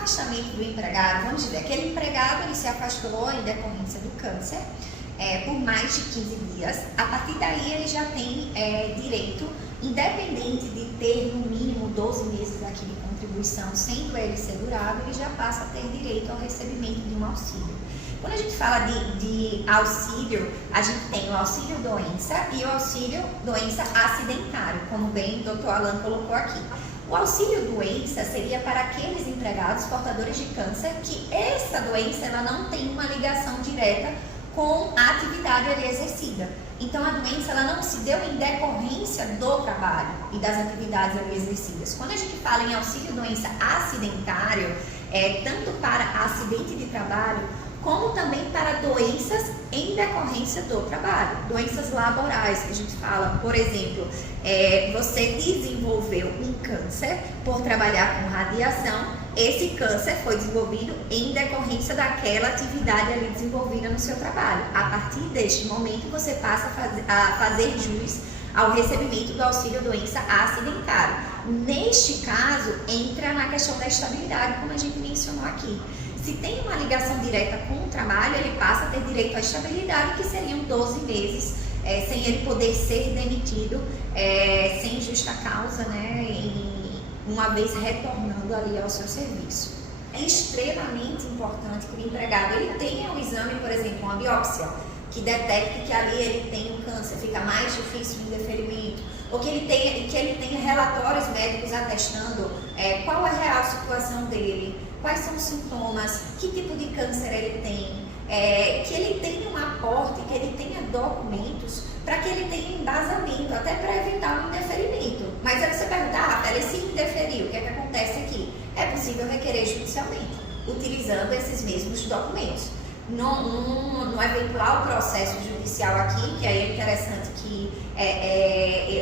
afastamento do empregado, vamos dizer, aquele empregado ele se afastou em decorrência do câncer por mais de 15 dias, a partir daí ele já tem direito, independente de ter no mínimo 12 meses aqui de contribuição, sendo ele segurado, ele já passa a ter direito ao recebimento de um auxílio. Quando a gente fala de auxílio, a gente tem o auxílio doença e o auxílio doença acidentário, como bem o doutor Alan colocou aqui. O auxílio doença seria para aqueles empregados portadores de câncer que essa doença ela não tem uma ligação direta com a atividade ali exercida. Então a doença ela não se deu em decorrência do trabalho e das atividades ali exercidas. Quando a gente fala em auxílio doença acidentário, tanto para acidente de trabalho, como também para doenças em decorrência do trabalho, doenças laborais, que a gente fala, por exemplo, você desenvolveu um câncer por trabalhar com radiação, esse câncer foi desenvolvido em decorrência daquela atividade ali desenvolvida no seu trabalho. A partir deste momento, você passa a fazer jus ao recebimento do auxílio doença acidentário. Neste caso, entra na questão da estabilidade, como a gente mencionou aqui. Se tem uma ligação direta com o trabalho, ele passa a ter direito à estabilidade, que seriam 12 meses, sem ele poder ser demitido sem justa causa, né, uma vez retornando ali ao seu serviço. É extremamente importante que o empregado ele tenha um exame, por exemplo, uma biópsia, que detecte que ali ele tem um câncer, fica mais difícil o indeferimento, ou que ele tenha relatórios médicos atestando qual é a real situação dele, quais são os sintomas, que tipo de câncer ele tem, que ele tenha um aporte, que ele tenha documentos para que ele tenha embasamento, até para evitar um indeferimento. Mas aí você pergunta, Rafael, se indeferiu, o que é que acontece aqui? É possível requerer judicialmente, utilizando esses mesmos documentos. No eventual processo judicial aqui, que aí é interessante que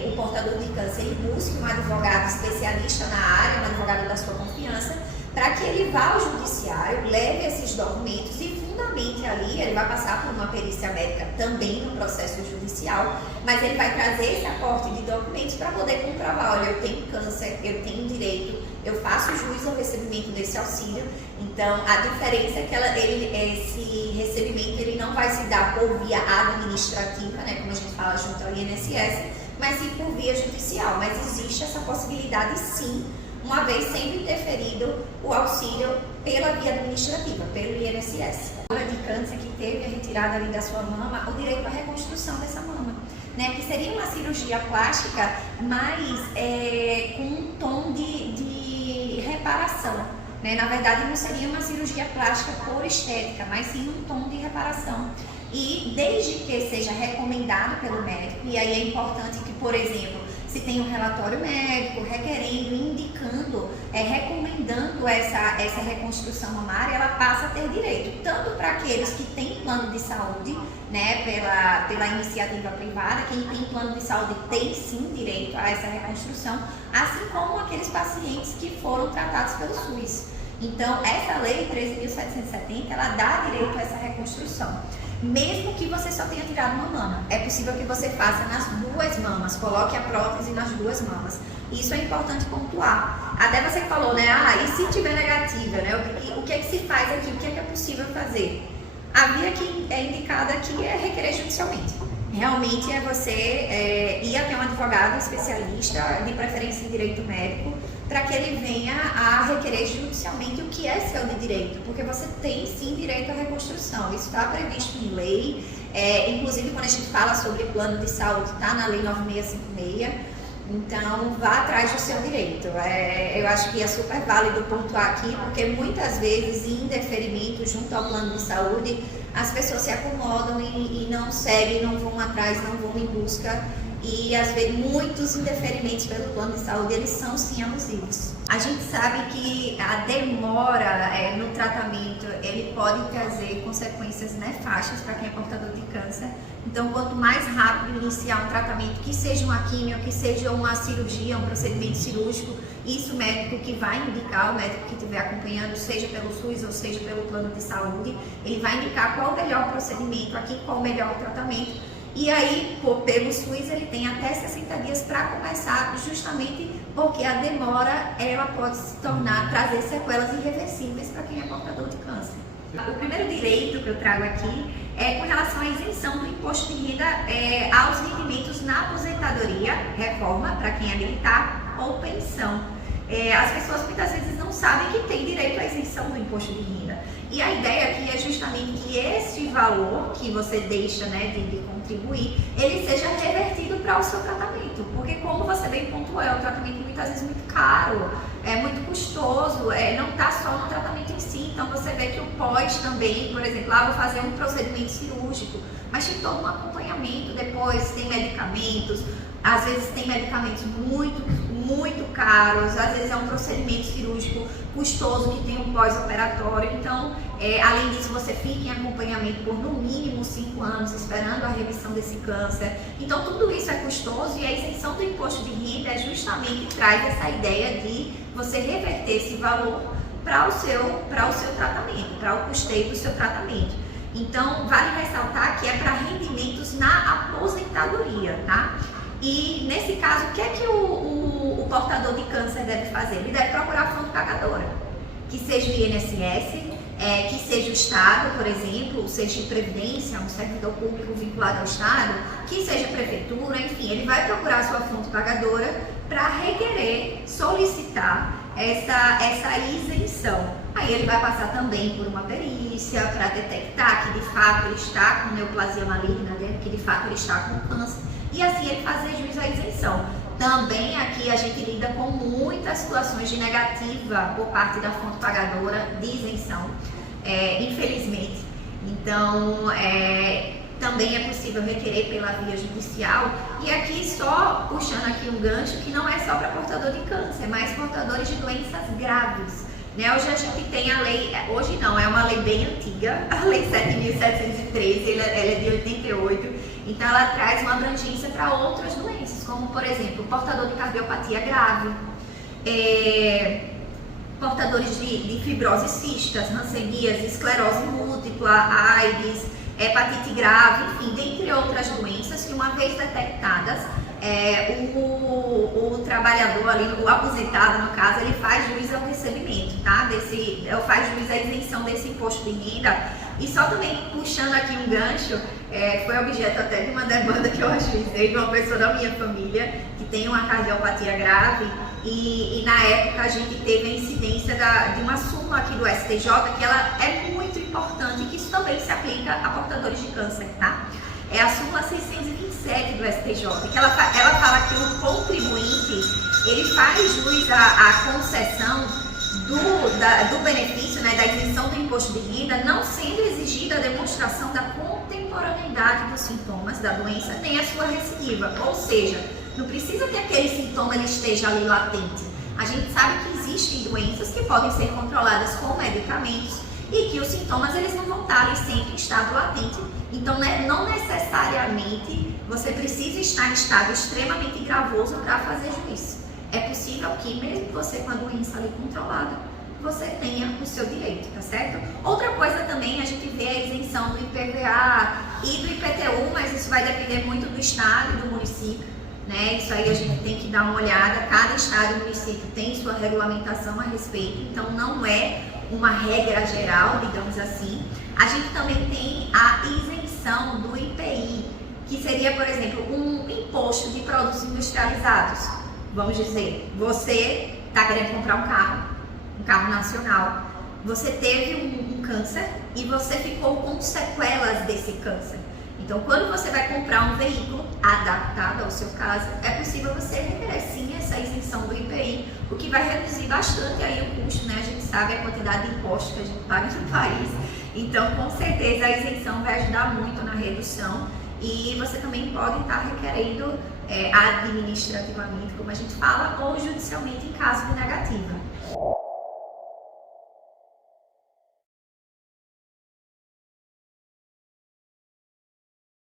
o portador de câncer ele busque um advogado especialista na área, um advogado da sua confiança, para que ele vá ao judiciário, leve esses documentos e fundamente ali, ele vai passar por uma perícia médica também no processo judicial, mas ele vai trazer esse aporte de documentos para poder comprovar, olha, eu tenho câncer, eu tenho direito, eu faço jus ao recebimento desse auxílio. Então, a diferença é que esse recebimento ele não vai se dar por via administrativa, né, como a gente fala junto ao INSS, mas sim por via judicial. Mas existe essa possibilidade sim, uma vez sendo interferido o auxílio pela via administrativa, pelo INSS. A de câncer que teve a retirada ali da sua mama, o direito à reconstrução dessa mama, né, que seria uma cirurgia plástica, mas com um tom de reparação, né? Na verdade não seria uma cirurgia plástica por estética, mas sim um tom de reparação. E desde que seja recomendado pelo médico, e aí é importante que, por exemplo, se tem um relatório médico requerendo, indicando, recomendando essa reconstrução mamária, ela passa a ter direito, tanto para aqueles que têm plano de saúde, né, pela iniciativa privada, quem tem plano de saúde tem sim direito a essa reconstrução, assim como aqueles pacientes que foram tratados pelo SUS. Então, essa lei 13.770, ela dá direito a essa reconstrução. Mesmo que você só tenha tirado uma mama, é possível que você faça nas duas mamas, coloque a prótese nas duas mamas. Isso é importante pontuar. Até você que falou, né, e se tiver negativa, né, o que é que se faz aqui, o que é possível fazer? A via que é indicada aqui é requerer judicialmente. Realmente é você ir até um advogado especialista, de preferência em direito médico, para que ele venha a requerer judicialmente o que é seu de direito, porque você tem sim direito à reconstrução, isso está previsto em lei, inclusive quando a gente fala sobre plano de saúde, está na lei 9656, então vá atrás do seu direito. Eu acho que é super válido pontuar aqui, porque muitas vezes em indeferimento junto ao plano de saúde, as pessoas se acomodam e não seguem, não vão atrás, não vão em busca. E às vezes muitos indeferimentos pelo plano de saúde, eles são sim abusivos. A gente sabe que a demora no tratamento, ele pode trazer consequências nefastas para quem é portador de câncer. Então, quanto mais rápido iniciar um tratamento, que seja uma quimio, que seja uma cirurgia, um procedimento cirúrgico, isso o médico que vai indicar, o médico que estiver acompanhando, seja pelo SUS ou seja pelo plano de saúde, ele vai indicar qual o melhor procedimento aqui, qual o melhor tratamento. E aí, pelo SUS, ele tem até 60 dias para começar justamente Porque a demora, ela pode se tornar, trazer sequelas irreversíveis para quem é portador de câncer. O primeiro direito que eu trago aqui é com relação à isenção do imposto de renda aos rendimentos na aposentadoria, reforma, para quem é militar, ou pensão. As pessoas muitas vezes não sabem que tem direito à isenção do imposto de renda. E a ideia aqui é justamente que este valor que você deixa, né, de contribuir, ele seja revertido para o seu tratamento. Porque, como você bem pontuou, é um tratamento muitas vezes muito caro, é muito custoso, não está só no tratamento em si. Então você vê que o pós também, por exemplo, vou fazer um procedimento cirúrgico, mas tem todo um acompanhamento depois, tem medicamentos, às vezes tem medicamentos muito caros, às vezes é um procedimento cirúrgico custoso que tem um pós-operatório. Então, além disso, você fica em acompanhamento por no mínimo 5 anos, esperando a remissão desse câncer. Então, tudo isso é custoso, e a isenção do imposto de renda justamente traz essa ideia de você reverter esse valor para o seu tratamento, para o custeio do seu tratamento. Então, vale ressaltar que é para rendimentos na aposentadoria, tá? E nesse caso, o que é que o portador de câncer deve fazer? Ele deve procurar a fonte pagadora, que seja o INSS, que seja o Estado, por exemplo, ou seja de Previdência, um servidor público vinculado ao Estado, que seja a Prefeitura, enfim, ele vai procurar a sua fonte pagadora para requerer, solicitar essa isenção. Aí ele vai passar também por uma perícia para detectar que de fato ele está com neoplasia maligna, que de fato ele está com câncer, e assim ele fazer jus à isenção. Também aqui a gente lida com muitas situações de negativa por parte da fonte pagadora de isenção, infelizmente. Então, também é possível requerer pela via judicial. E aqui só puxando aqui um gancho, que não é só para portador de câncer, mas portadores de doenças graves. Hoje a gente tem a lei, hoje não, é uma lei bem antiga, a lei 7.713, ela é de 88, então ela traz uma abrangência para outras doenças, como por exemplo, portador de cardiopatia grave, portadores de fibrose císticas, hanseníase, esclerose múltipla, AIDS, hepatite grave, enfim, dentre outras doenças que, uma vez detectadas, o trabalhador ali, o aposentado no caso, ele faz jus ao recebimento, tá? Faz jus à isenção desse imposto de renda. E só também puxando aqui um gancho, foi objeto até de uma demanda que eu ajuizei de uma pessoa da minha família que tem uma cardiopatia grave, e na época a gente teve a incidência de uma súmula aqui do STJ, que ela é muito importante, e que isso também se aplica a portadores de câncer, tá? É a súmula 627 do STJ, que ela fala que o contribuinte, ele faz jus à concessão do benefício, né, da isenção do imposto de renda, não sendo exigida a demonstração da contemporaneidade dos sintomas da doença nem a sua recidiva. Ou seja, não precisa que aquele sintoma ele esteja ali latente. A gente sabe que existem doenças que podem ser controladas com medicamentos e que os sintomas eles não vão estar ali sempre em estado latente. Então, né, não necessariamente você precisa estar em estado extremamente gravoso para fazer juízo. É possível que, mesmo você com a doença ali controlada, você tenha o seu direito, tá certo? Outra coisa também, a gente vê a isenção do IPVA e do IPTU, mas isso vai depender muito do estado e do município, né? Isso aí a gente tem que dar uma olhada. Cada estado e município tem sua regulamentação a respeito, então não é uma regra geral, digamos assim. A gente também tem a isenção do IPI, que seria, por exemplo, um imposto de produtos industrializados. Vamos dizer, você está querendo comprar um carro nacional, você teve um câncer e você ficou com sequelas desse câncer. Então, quando você vai comprar um veículo adaptado ao seu caso, é possível você requerer sim essa isenção do IPI, o que vai reduzir bastante aí o custo, né? A gente sabe a quantidade de impostos que a gente paga no país. Então, com certeza, a isenção vai ajudar muito na redução, e você também pode estar requerendo administrativamente, como a gente fala, ou judicialmente em caso de negativa.